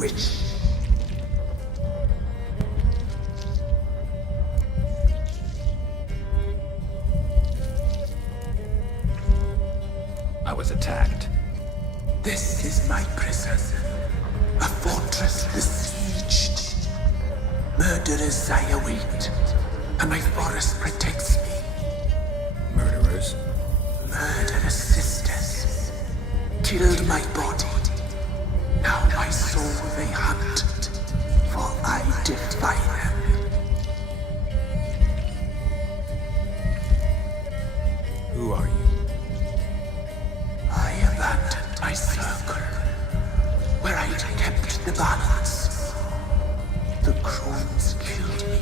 wish. I was attacked. This is my prison, a fortress besieged. Murderers I await, and my forest protects me. Murderers? Murderous sisters killed my body. Now my soul they hunt, for I defy them. Who are you? I abandoned my circle, where I'd kept the balance. The crones killed me,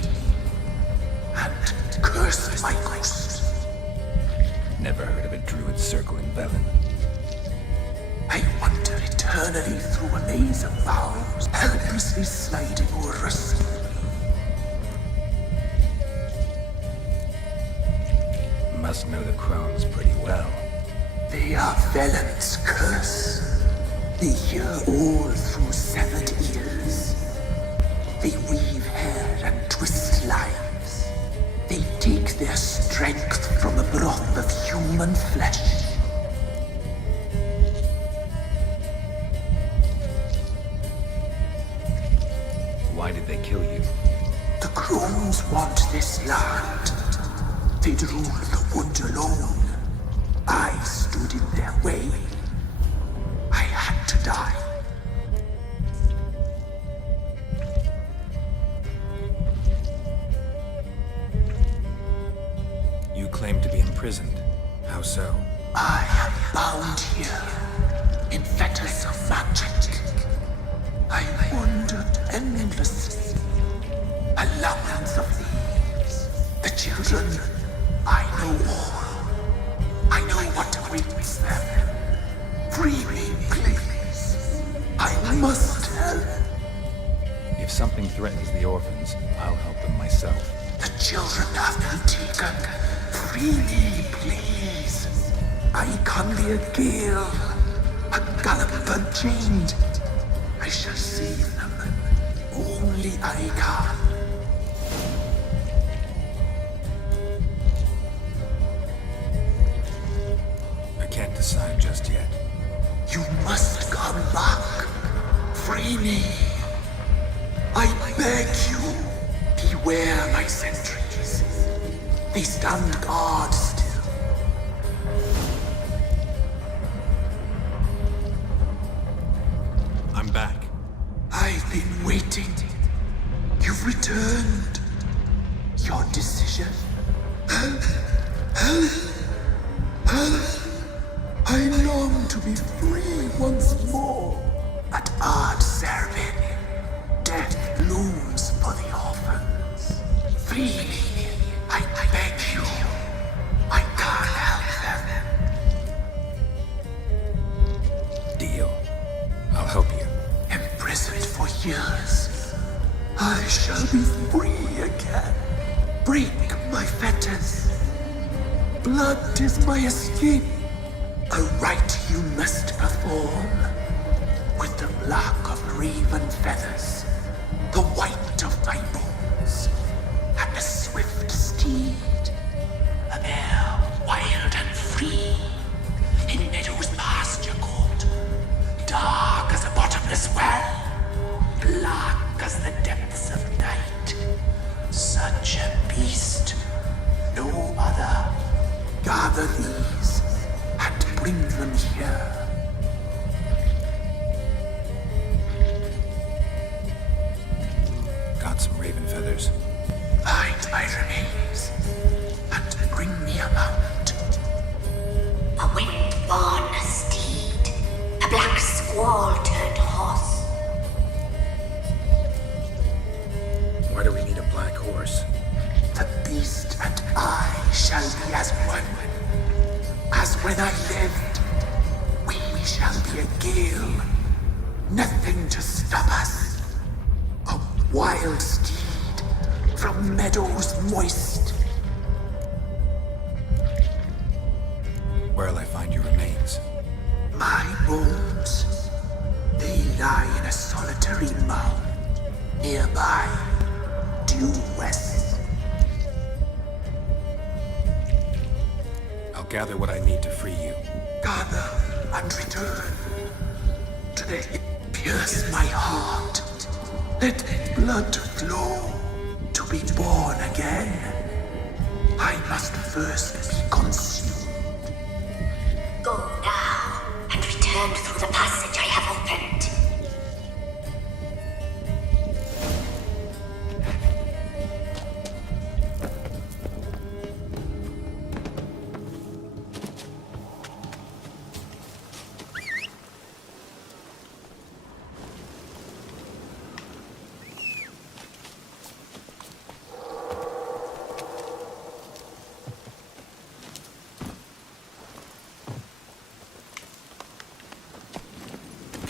and cursed my ghost. Never heard of a druid circle in Velen. I wander eternally through a maze of vows, helplessly sliding over a sea. Must know the crones pretty well. They are Velen's curse. They hear all through severed ears. They weave hair and twist lives. They take their strength from the broth of human flesh. Why did they kill you? The crones want this land. They'd rule the wood alone. I stood in their way. I had to die. You claim to be imprisoned. How so? I am bound here in fetters of magic. I wandered endlessly, a labyrinth of leaves. The children, I know all. I know what awaits them. Free me, please. I must help. If something threatens the orphans, I'll help them myself. The children have been taken. Free me, please. I can be a gale, a galloper chained. I shall save them. Only I can. I can't decide just yet. You must come back. Free me. I beg you. Beware my sentries. They stand guard still. I'm back. I've been waiting. You've returned. Your decision. I long to be free once more. At Ard Servin, death looms for the orphans. Free me, I beg you. I can't help them. Deal. I'll help you. Imprisoned for years, I shall be free again. Break my fetters. Blood is my escape. A rite you must perform. With the black of raven feathers, the white of my bones, and a swift steed. A mare wild and free, in meadows pasture court, dark as a bottomless well, black as the depths of night. Such a beast, no other. Gather these and bring them here. Got some raven feathers. Find my remains and bring me a mount. A wind-born steed, a black squall turned horse. Why do we need a black horse? The beast and I shall be as one. As when I lived, we shall be a gale. Nothing to stop us. A wild steed from meadows moist. Where'll I find your remains? My bones, they lie in a solitary nearby, due west. I'll gather what I need to free you. Gather and return. Today, pierce my heart. Let blood flow to be born again. I must first be consumed. Go now and return through the passage I have opened.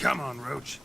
Come on, Roach.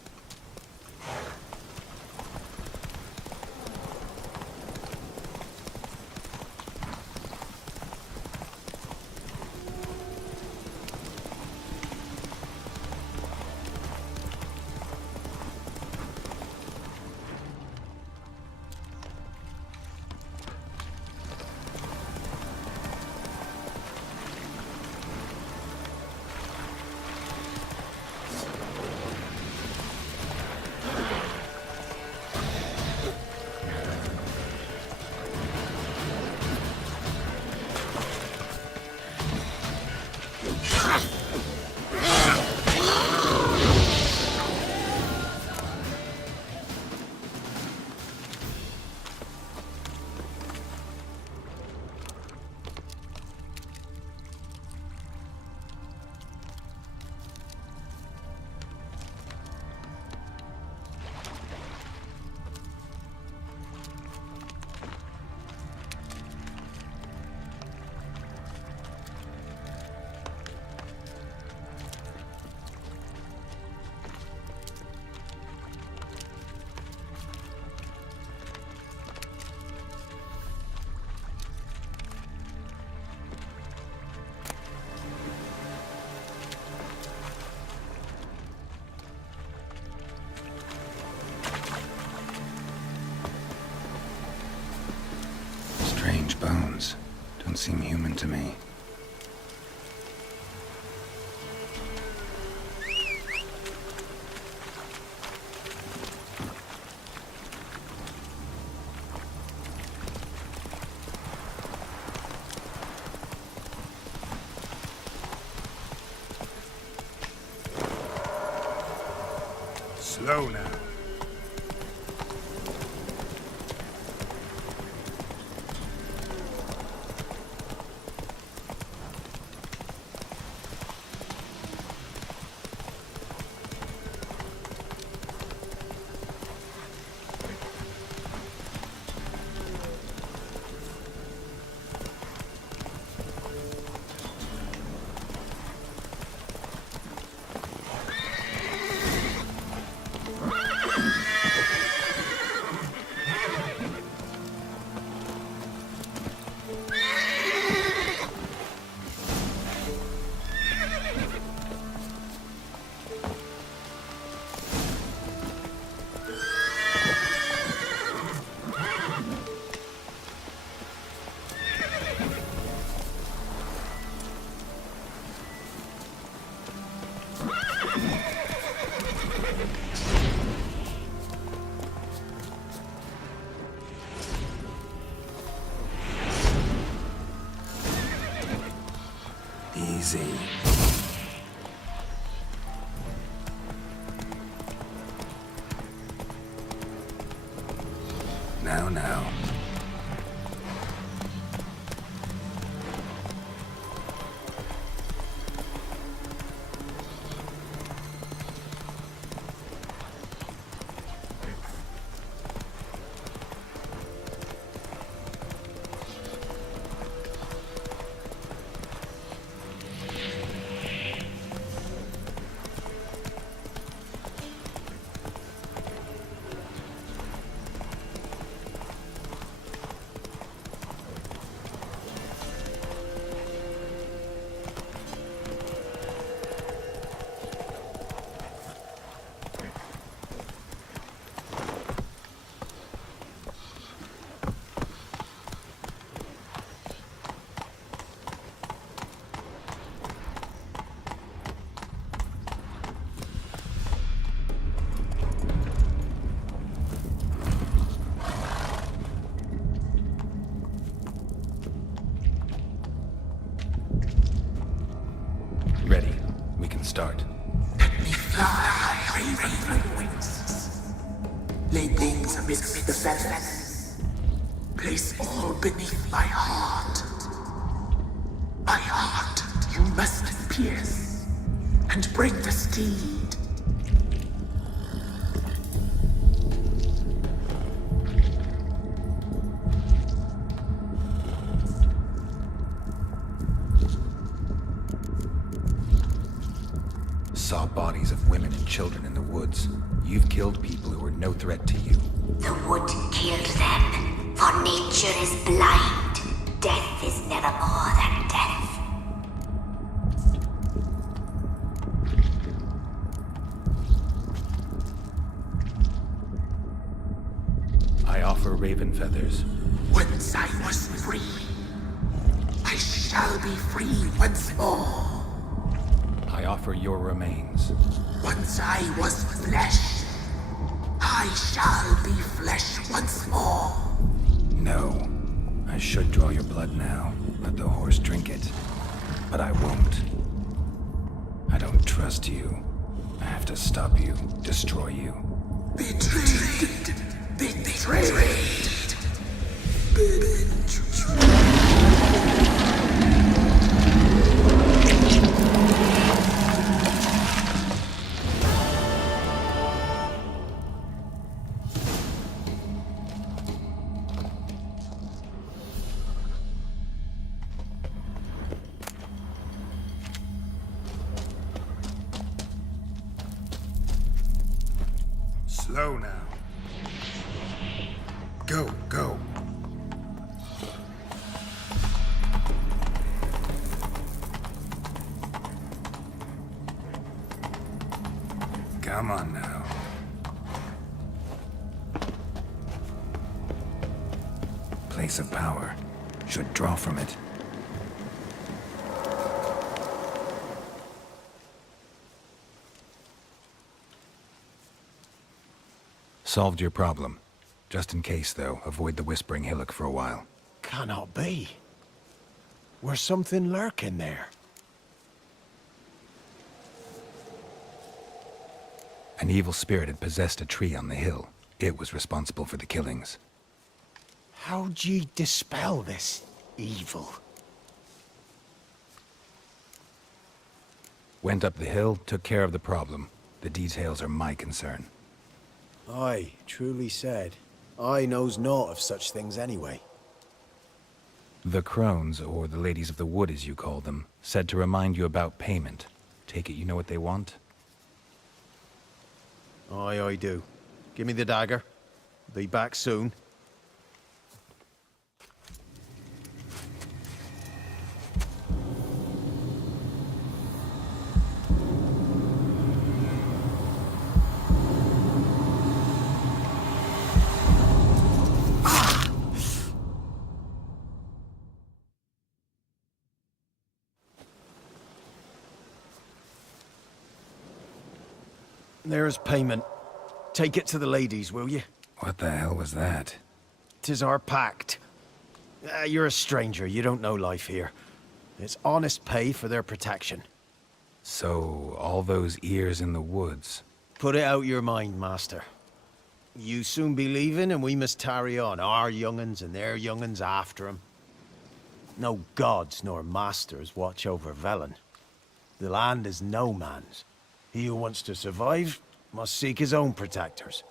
Strange bones. Don't seem human to me. Slow now. Easy. Now. Lay things amidst the feathers. Place all beneath my heart. My heart you must pierce, and bring the steed. Saw bodies of women and children in the woods. You've killed people who were no threat to you. The wood killed them, for nature is blind. Death is never more than death. I offer raven feathers. Once I was free, I shall be free once more. I offer your remains. Once I was flesh, I shall be flesh once more. No. I should draw your blood now. Let the horse drink it. But I won't. I don't trust you. I have to stop you, destroy you. Betrayed. Betrayed. Slow now. Go, go. Come on now. Place of power. Should draw from it. Solved your problem. Just in case, though, avoid the Whispering Hillock for a while. Cannot be. Where's something lurking there? An evil spirit had possessed a tree on the hill. It was responsible for the killings. How'd ye dispel this evil? Went up the hill, took care of the problem. The details are my concern. Aye, truly said. I knows naught of such things anyway. The crones, or the ladies of the wood as you call them, said to remind you about payment. Take it you know what they want? Aye, I do. Give me the dagger. Be back soon. There's payment. Take it to the ladies, will you? What the hell was that? 'Tis our pact. You're a stranger, you don't know life here. It's honest pay for their protection. So, all those ears in the woods. Put it out your mind, master. You soon be leaving and we must tarry on, our young'uns and their young'uns after 'em. No gods nor masters watch over Velen. The land is no man's. He who wants to survive must seek his own protectors.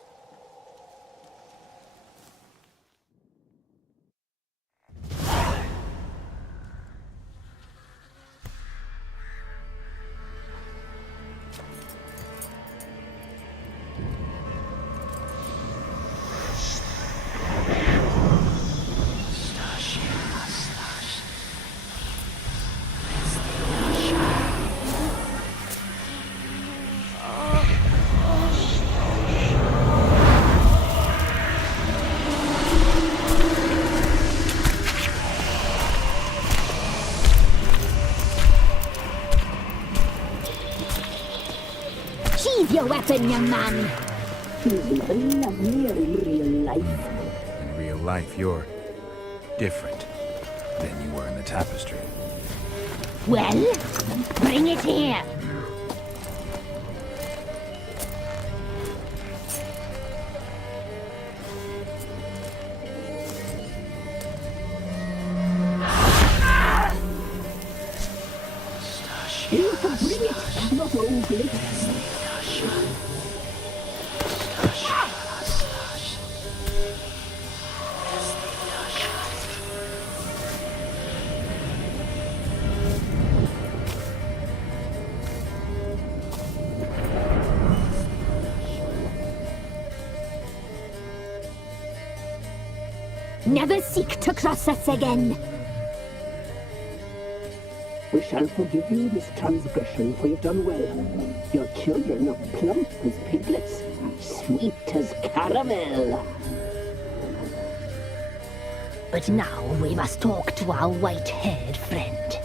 Sheathe your weapon, young man. In real life, you're different than you were in the tapestry. Well, bring it here. Never seek to cross us again. We shall forgive you this transgression, for you've done well. Your children are plump as piglets, sweet as caramel. But now we must talk to our white-haired friend.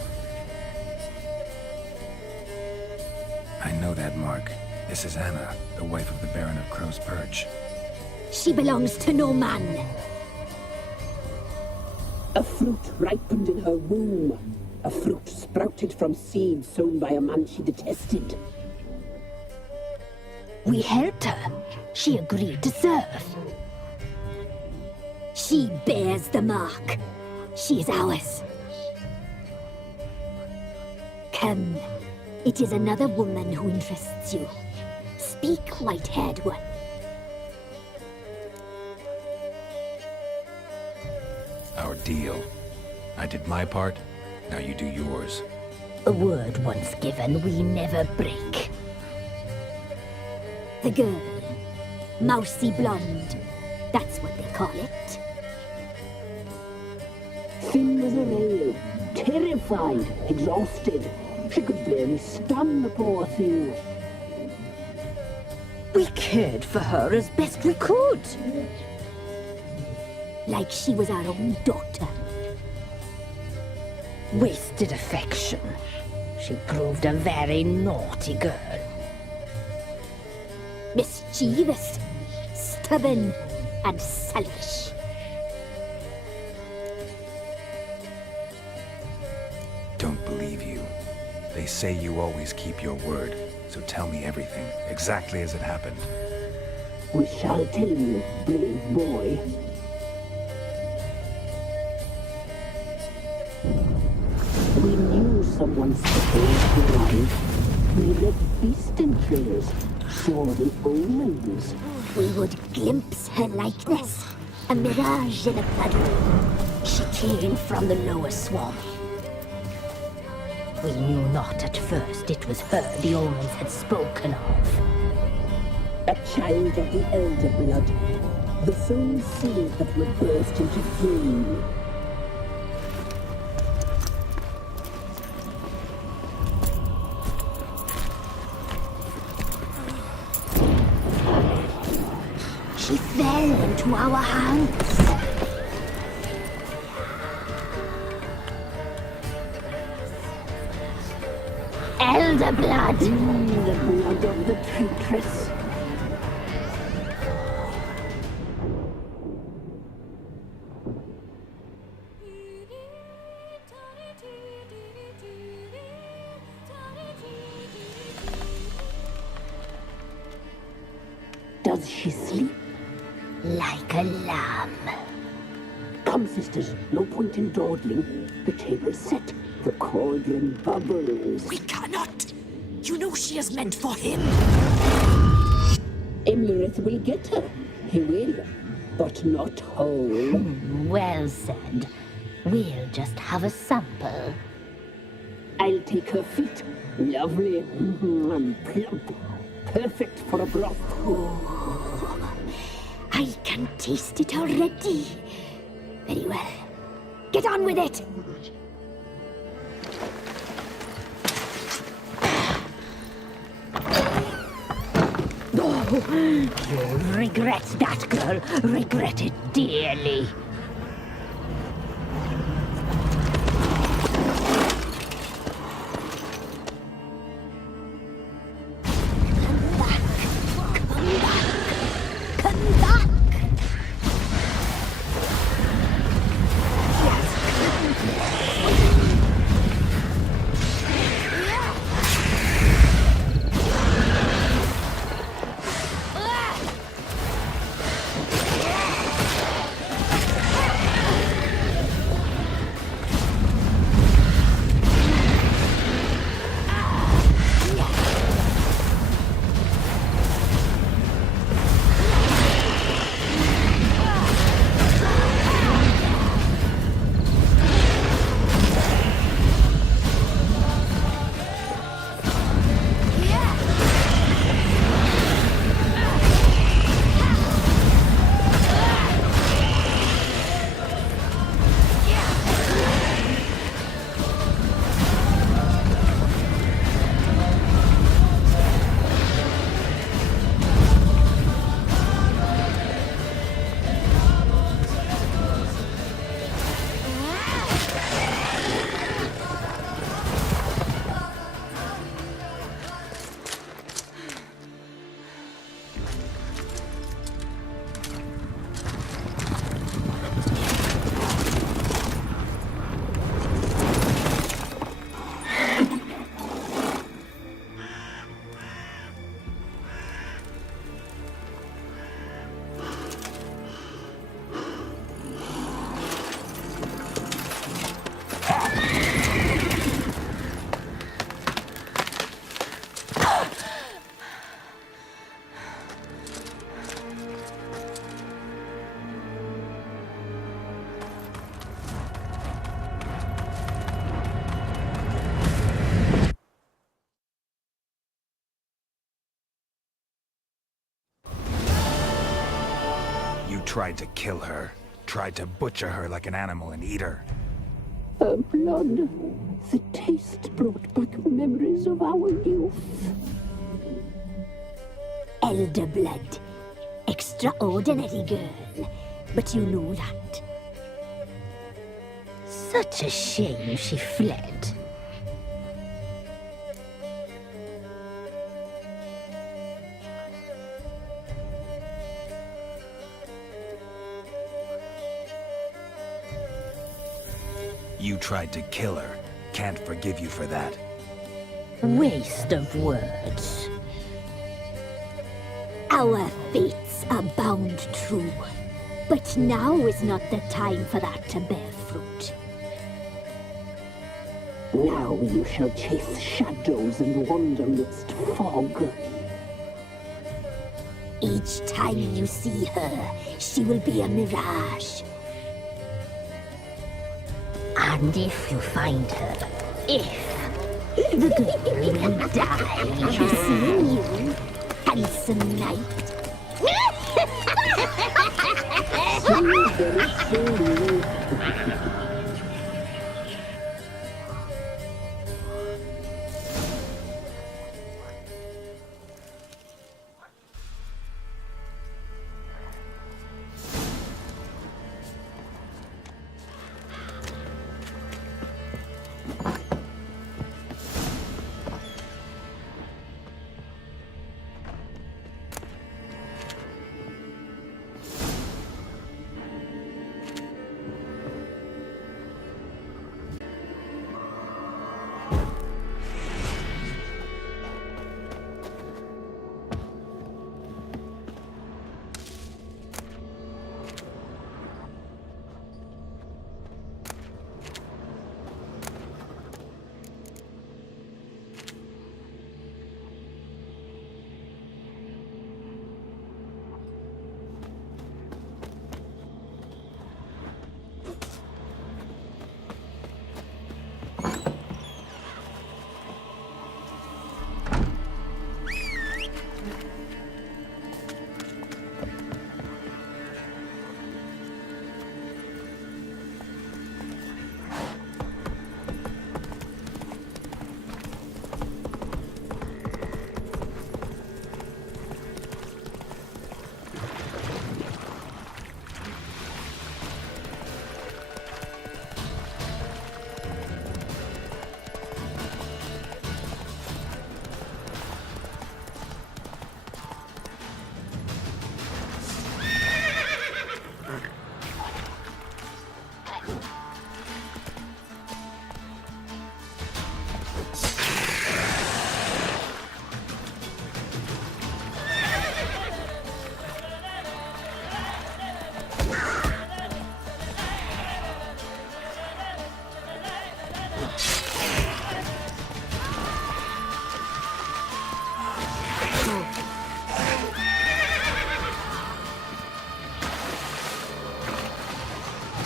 I know that mark. This is Anna, the wife of the Baron of Crow's Perch. She belongs to no man. A fruit ripened in her womb. A fruit sprouted from seed sown by a man she detested. We helped her. She agreed to serve. She bears the mark. She is ours. Come. It is another woman who interests you. Speak, white-haired one. Our deal. I did my part, now you do yours. A word once given, we never break. The girl. Mousy blonde. That's what they call it. Thin as a rail, terrified, exhausted. She could barely stand, the poor thing. We cared for her as best we could. Like she was our own daughter. Wasted affection. She proved a very naughty girl. Mischievous, stubborn, and selfish. Don't believe you. They say you always keep your word, so tell me everything, exactly as it happened. We shall tell you, brave boy. We knew someone supposed to arrive. We read beast entrails, saw the omens. We would glimpse her likeness, a mirage in a blood. She came from the lower swamp. We knew not at first it was her the omens had spoken of. A child of the elder blood, the soul seed that would burst into flame. She fell into our hands. Elder blood! The blood of the traitress. Does she sleep? Like a lamb. Come, sisters, no point in dawdling. The table's set. The cauldron bubbles. We cannot! You know she is meant for him! Emirith will get her. He will, but not whole. Well said. We'll just have a sample. I'll take her feet. Lovely and plump. Perfect for a broth. I can taste it already. Very well. Get on with it! You'll regret that, girl. Regret it dearly. You tried to kill her. Tried to butcher her like an animal and eat her. Her blood. The taste brought back memories of our youth. Elder blood. Extraordinary girl. But you know that. Such a shame she fled. You tried to kill her. Can't forgive you for that. Waste of words. Our fates are bound true. But now is not the time for that to bear fruit. Now you shall chase shadows and wander midst fog. Each time you see her, she will be a mirage. And if you find her, the girl will die seeing you, handsome knight.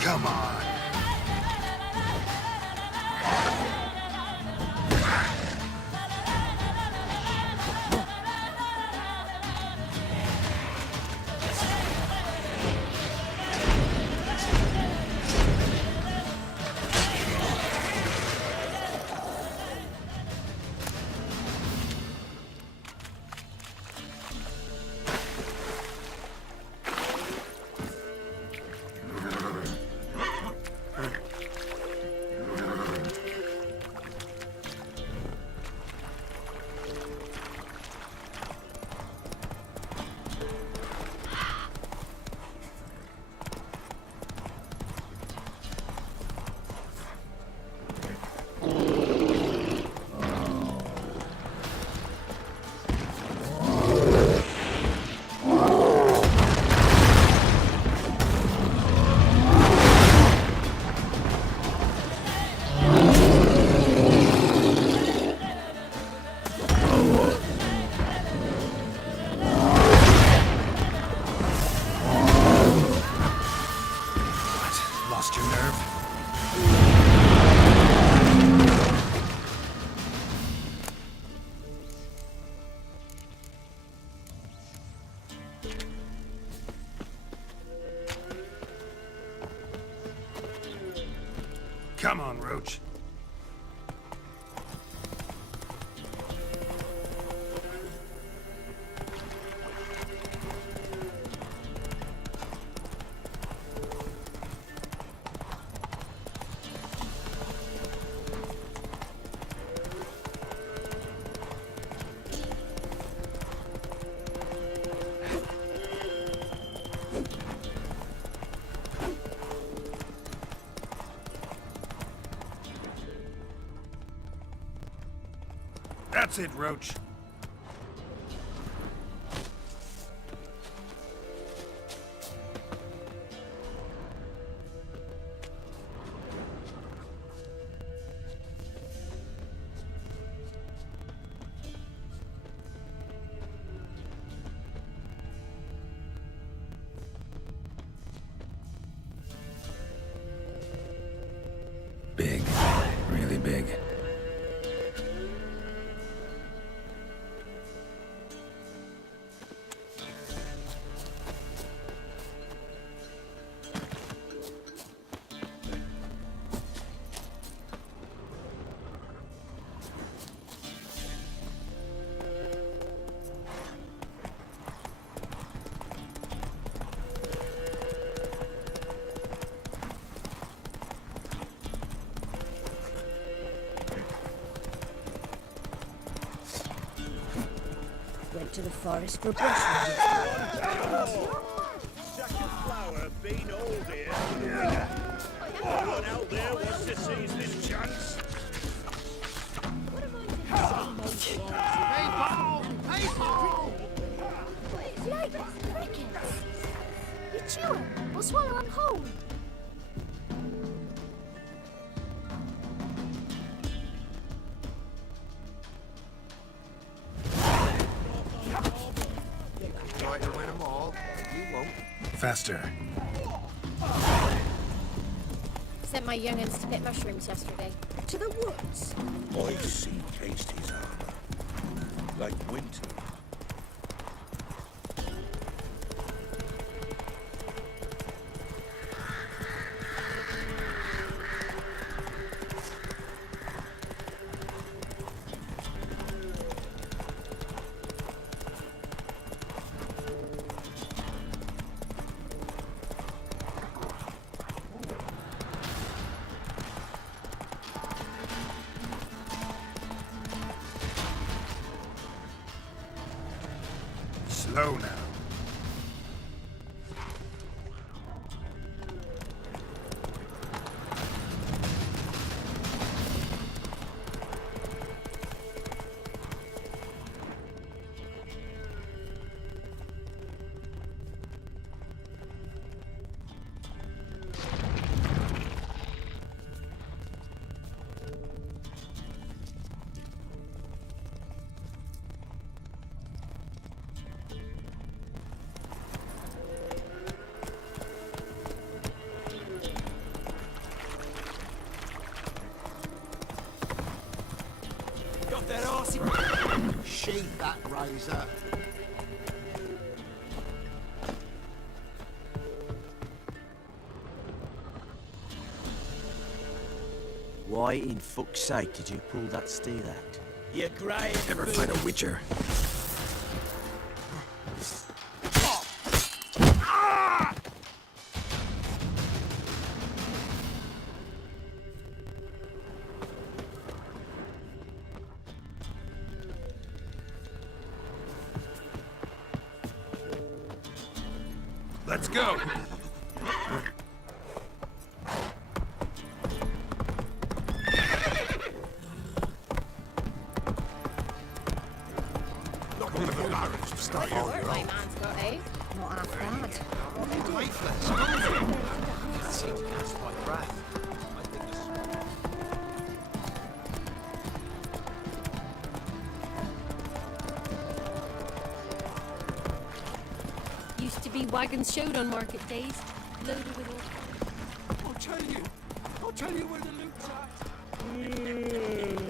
Come on. Come on, Roach. That's it, Roach. Big. Really big. Went to the forest for brushwood. Second flower been old here. Anyone out there wants to seize this chance? It's like crickets. You chew it, or swallow them whole. Try to win them all, you won't. Faster. Sent my young'uns to pick mushrooms yesterday. To the woods. I see cased his armor. Like winter. Slow now. Got that arse Sheath that razor. Why in fuck's sake did you pull that steel out? You're great. Never fight a witcher. Let's go. My man's got a not half bad. Can't seem to catch my breath. I think this... Used to be wagons showed on market days, loaded with all. I'll tell you where the loot's at.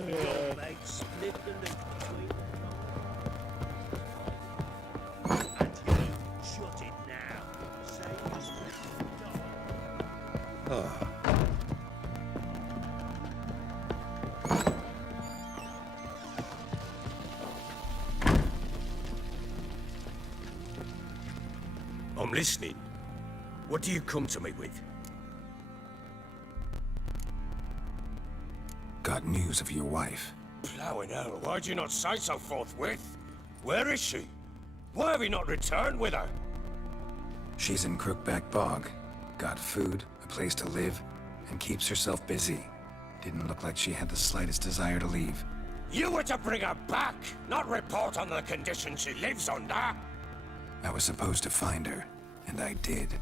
Your mate split the loot between them. And you shut it now. Save us. listening. What do you come to me with? Got news of your wife. Plowing hell, why'd you not say so forthwith? Where is she? Why have you not returned with her? She's in Crookback Bog. Got food, a place to live, and keeps herself busy. Didn't look like she had the slightest desire to leave. You were to bring her back, not report on the conditions she lives under. I was supposed to find her, and I did.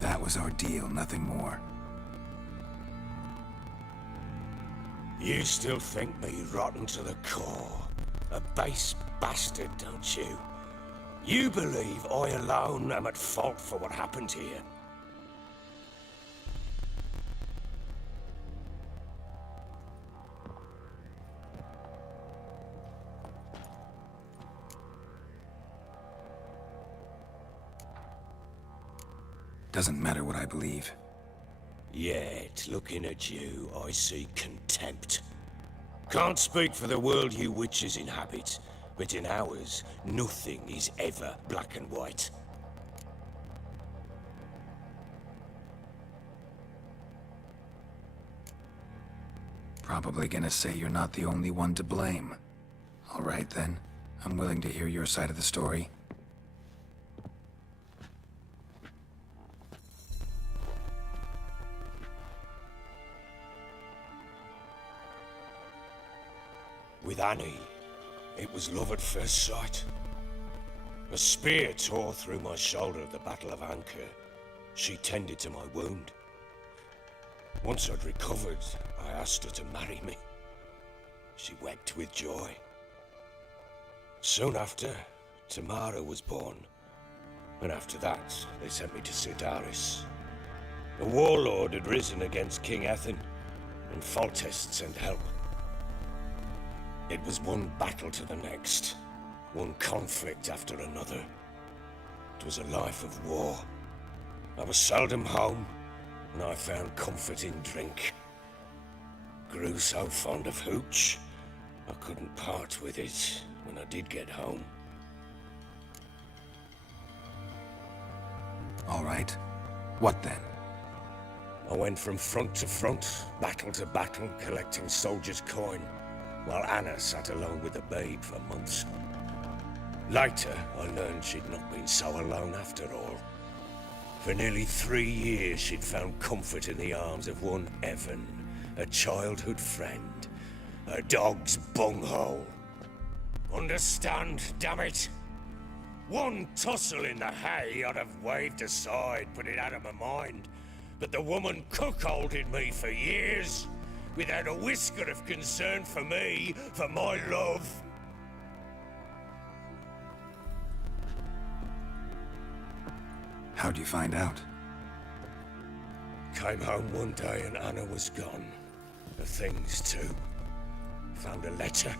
That was our deal, nothing more. You still think me rotten to the core. A base bastard, don't you? You believe I alone am at fault for what happened here. Doesn't matter what I believe. Yet, looking at you, I see contempt. Can't speak for the world you witches inhabit, but in ours, nothing is ever black and white. Probably gonna say you're not the only one to blame. All right then, I'm willing to hear your side of the story. With Annie, it was love at first sight. A spear tore through my shoulder at the Battle of Anchor. She tended to my wound. Once I'd recovered, I asked her to marry me. She wept with joy. Soon after, Tamara was born. And after that, they sent me to Sidaris. A warlord had risen against King Ethan, and Foltest sent help. It was one battle to the next, one conflict after another. It was a life of war. I was seldom home, and I found comfort in drink. Grew so fond of hooch, I couldn't part with it when I did get home. All right. What then? I went from front to front, battle to battle, collecting soldiers' coin, while Anna sat alone with the babe for months. Later, I learned she'd not been so alone after all. For nearly 3 years, she'd found comfort in the arms of one Evan, a childhood friend, a dog's bunghole. Understand, damn it? One tussle in the hay I'd have waved aside, put it out of my mind. But the woman cuckolded me for years, without a whisker of concern for me, for my love. How'd you find out? Came home one day and Anna was gone. The things too. Found a letter.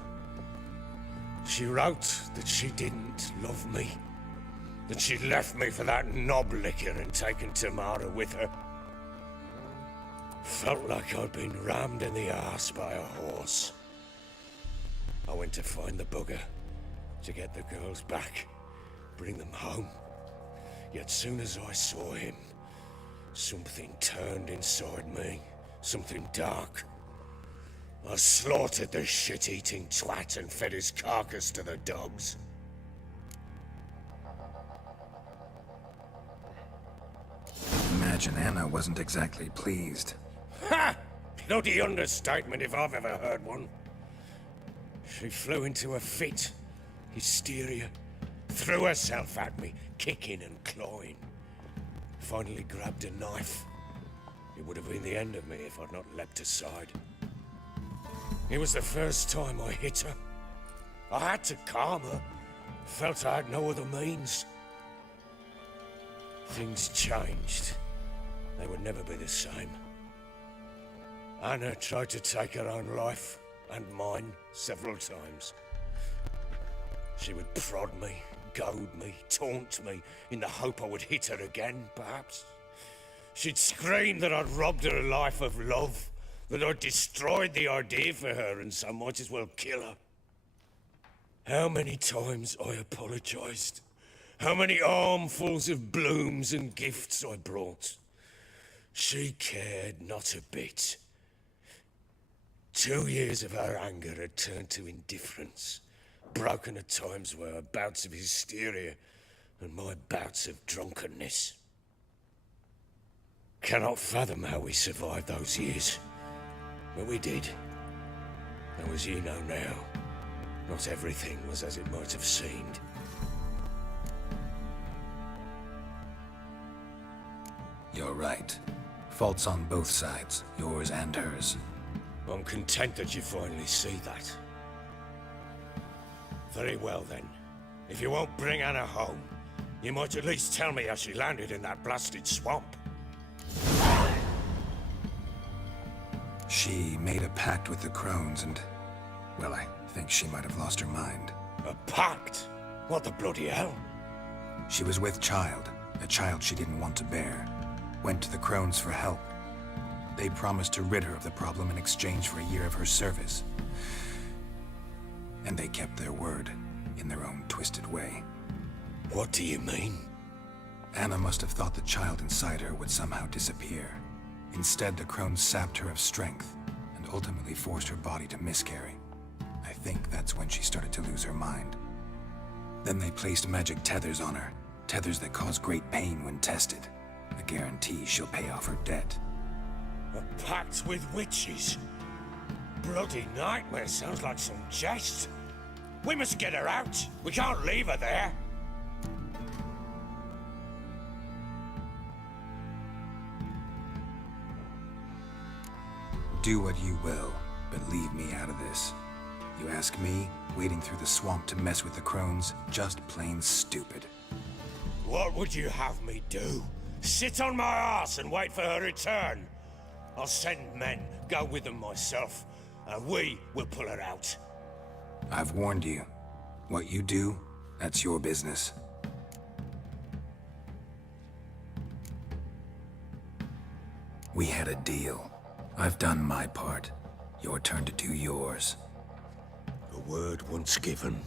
She wrote that she didn't love me. That she'd left me for that knob licker and taken Tamara with her. Felt like I'd been rammed in the arse by a horse. I went to find the bugger, to get the girls back, bring them home. Yet soon as I saw him, something turned inside me, something dark. I slaughtered the shit-eating twat and fed his carcass to the dogs. Imagine Anna wasn't exactly pleased. Ha! Bloody understatement if I've ever heard one. She flew into a fit, hysteria, threw herself at me, kicking and clawing. Finally grabbed a knife. It would have been the end of me if I'd not leapt aside. It was the first time I hit her. I had to calm her. Felt I had no other means. Things changed. They would never be the same. Anna tried to take her own life, and mine, several times. She would prod me, goad me, taunt me, in the hope I would hit her again, perhaps. She'd scream that I'd robbed her life of love, that I'd destroyed the idea for her, and so might as well kill her. How many times I apologized. How many armfuls of blooms and gifts I brought. She cared not a bit. 2 years of her anger had turned to indifference, broken at times by her bouts of hysteria and my bouts of drunkenness. Cannot fathom how we survived those years, but we did. Though as you know now, not everything was as it might have seemed. You're right. Faults on both sides, yours and hers. I'm content that you finally see that. Very well then. If you won't bring Anna home, you might at least tell me how she landed in that blasted swamp. She made a pact with the crones and, well, I think she might have lost her mind. A pact? What the bloody hell? She was with child, a child she didn't want to bear. Went to the crones for help. They promised to rid her of the problem in exchange for a year of her service. And they kept their word, in their own twisted way. What do you mean? Anna must have thought the child inside her would somehow disappear. Instead, the crones sapped her of strength, and ultimately forced her body to miscarry. I think that's when she started to lose her mind. Then they placed magic tethers on her, tethers that cause great pain when tested. A guarantee she'll pay off her debt. A pact with witches? Bloody nightmare, sounds like some jest. We must get her out. We can't leave her there. Do what you will, but leave me out of this. You ask me, wading through the swamp to mess with the crones, just plain stupid. What would you have me do? Sit on my ass and wait for her return? I'll send men, go with them myself, and we will pull her out. I've warned you. What you do, that's your business. We had a deal. I've done my part. Your turn to do yours. A word once given.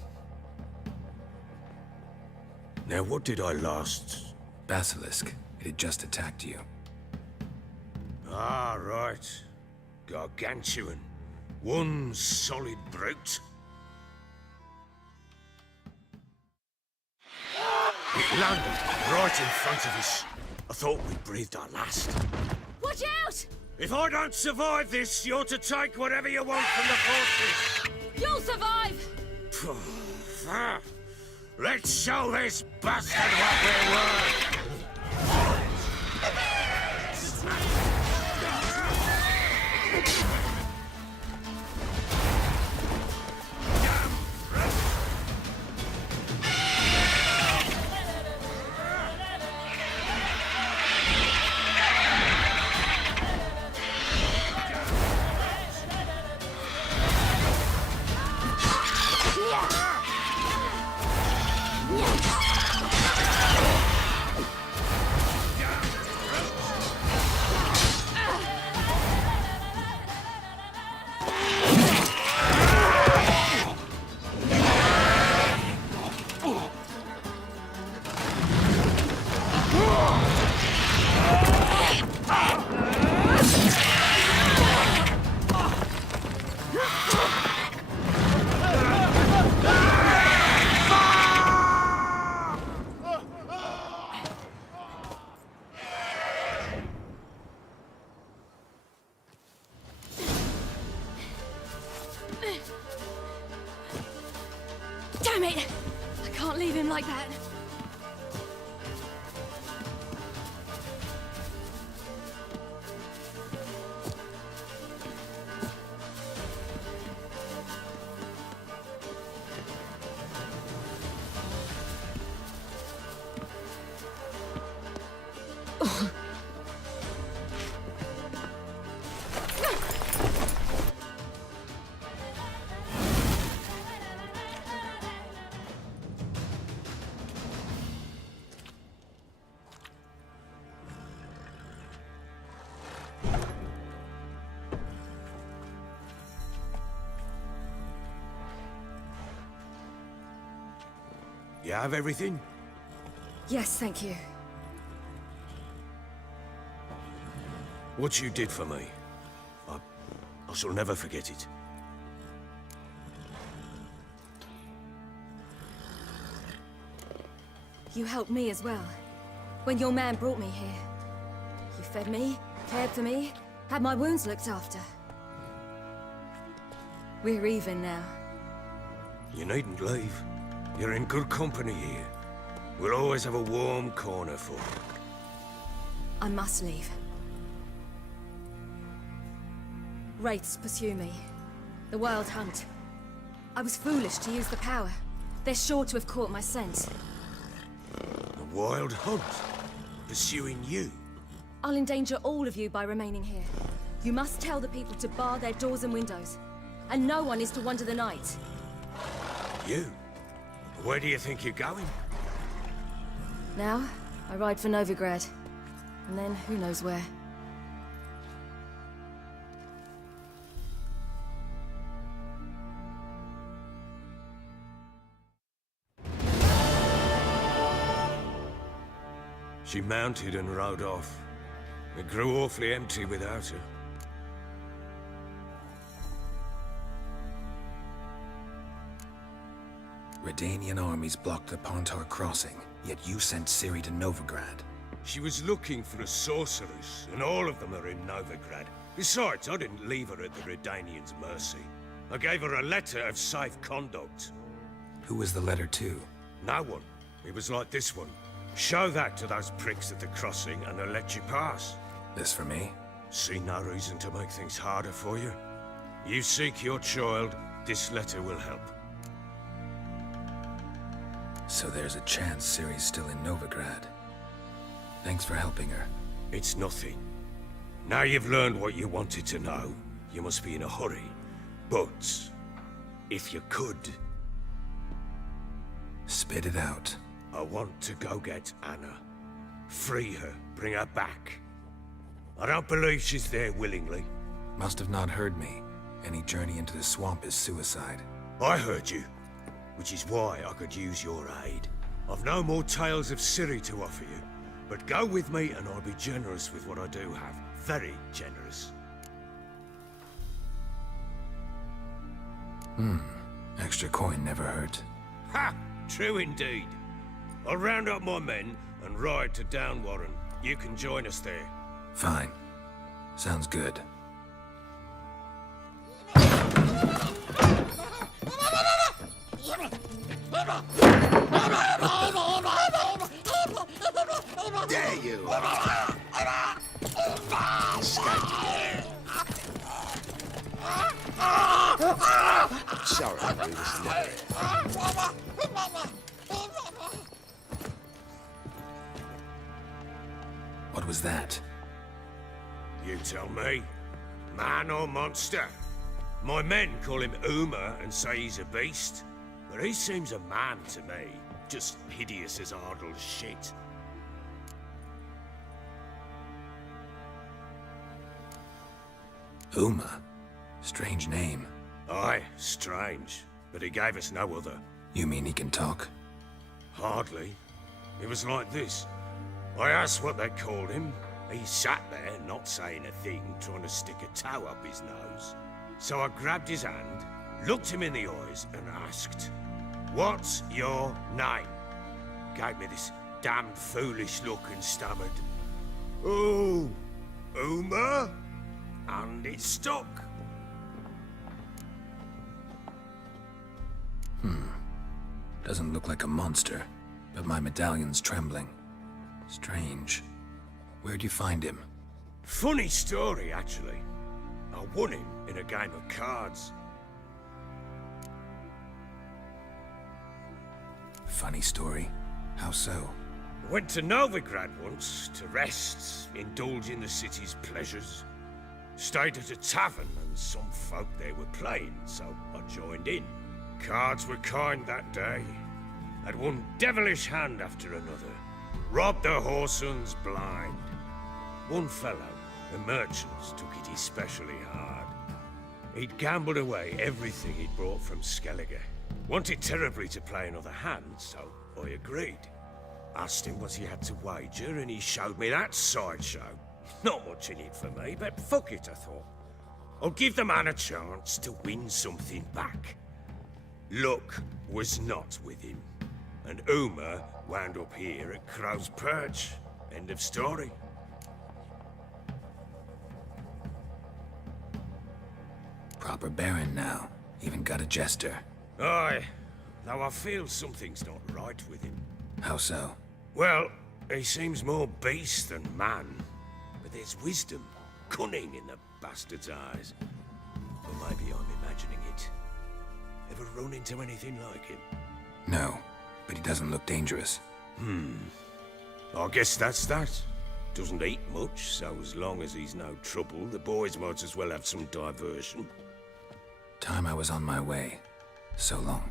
Now what did I last? Basilisk. It had just attacked you. Ah, right. Gargantuan. One solid brute. It landed right in front of us. I thought we breathed our last. Watch out! If I don't survive this, you're to take whatever you want from the fortress. You'll survive! Let's show this bastard what we're worth. Damn it! I can't leave him like that. You have everything? Yes, thank you. What you did for me, I shall never forget it. You helped me as well. When your man brought me here. You fed me, cared for me, had my wounds looked after. We're even now. You needn't leave. You're in good company here. We'll always have a warm corner for you. I must leave. Wraiths pursue me. The Wild Hunt. I was foolish to use the power. They're sure to have caught my scent. The Wild Hunt? Pursuing you? I'll endanger all of you by remaining here. You must tell the people to bar their doors and windows. And no one is to wander the night. You? Where do you think you're going? Now, I ride for Novigrad. And then, who knows where. She mounted and rode off. It grew awfully empty without her. Redanian armies blocked the Pontar crossing, yet you sent Ciri to Novigrad. She was looking for a sorceress, and all of them are in Novigrad. Besides, I didn't leave her at the Redanians' mercy. I gave her a letter of safe conduct. Who was the letter to? No one. It was like this one. Show that to those pricks at the crossing, and they'll let you pass. This for me? See no reason to make things harder for you. You seek your child, this letter will help. So there's a chance Ciri's still in Novigrad. Thanks for helping her. It's nothing. Now you've learned what you wanted to know, you must be in a hurry. But, if you could... Spit it out. I want to go get Anna. Free her, bring her back. I don't believe she's there willingly. Must have not heard me. Any journey into the swamp is suicide. I heard you, which is why I could use your aid. I've no more tales of Ciri to offer you, but go with me and I'll be generous with what I do have. Very generous. Extra coin never hurt. Ha! True indeed. I'll round up my men and ride to Downwarren. You can join us there. Fine. Sounds good. There you are. Sorry, I was late. What was that? You tell me. Man or monster? My men call him Uma and say he's a beast, but he seems a man to me. Just hideous as Ardle's shit. Uma? Strange name. Aye, strange. But he gave us no other. You mean he can talk? Hardly. It was like this. I asked what they called him. He sat there, not saying a thing, trying to stick a toe up his nose. So I grabbed his hand, looked him in the eyes, and asked, "What's your name?" Gave me this damned foolish look and stammered, "Oh, Uma?" And it stuck. Doesn't look like a monster, but my medallion's trembling. Strange. Where'd you find him? Funny story, actually. I won him in a game of cards. Funny story. How so? Went to Novigrad once to rest, indulge in the city's pleasures. Stayed at a tavern and some folk there were playing, so I joined in. Cards were kind that day. Had one devilish hand after another. Robbed the whoreson blind. One fellow, a merchant, took it especially hard. He'd gambled away everything he'd brought from Skellige. Wanted terribly to play another hand, so I agreed. Asked him what he had to wager, and he showed me that sideshow. Not much in it for me, but fuck it, I thought. I'll give the man a chance to win something back. Luck was not with him, and Uma wound up here at Crow's Perch. End of story. Proper Baron now. Even got a jester. Aye, though I feel something's not right with him. How so? Well, he seems more beast than man, but there's wisdom, cunning in the bastard's eyes. Or maybe I'm imagining it. Ever run into anything like him? No, but he doesn't look dangerous. I guess that's that. Doesn't eat much, so as long as he's no trouble, the boys might as well have some diversion. Time I was on my way. So long.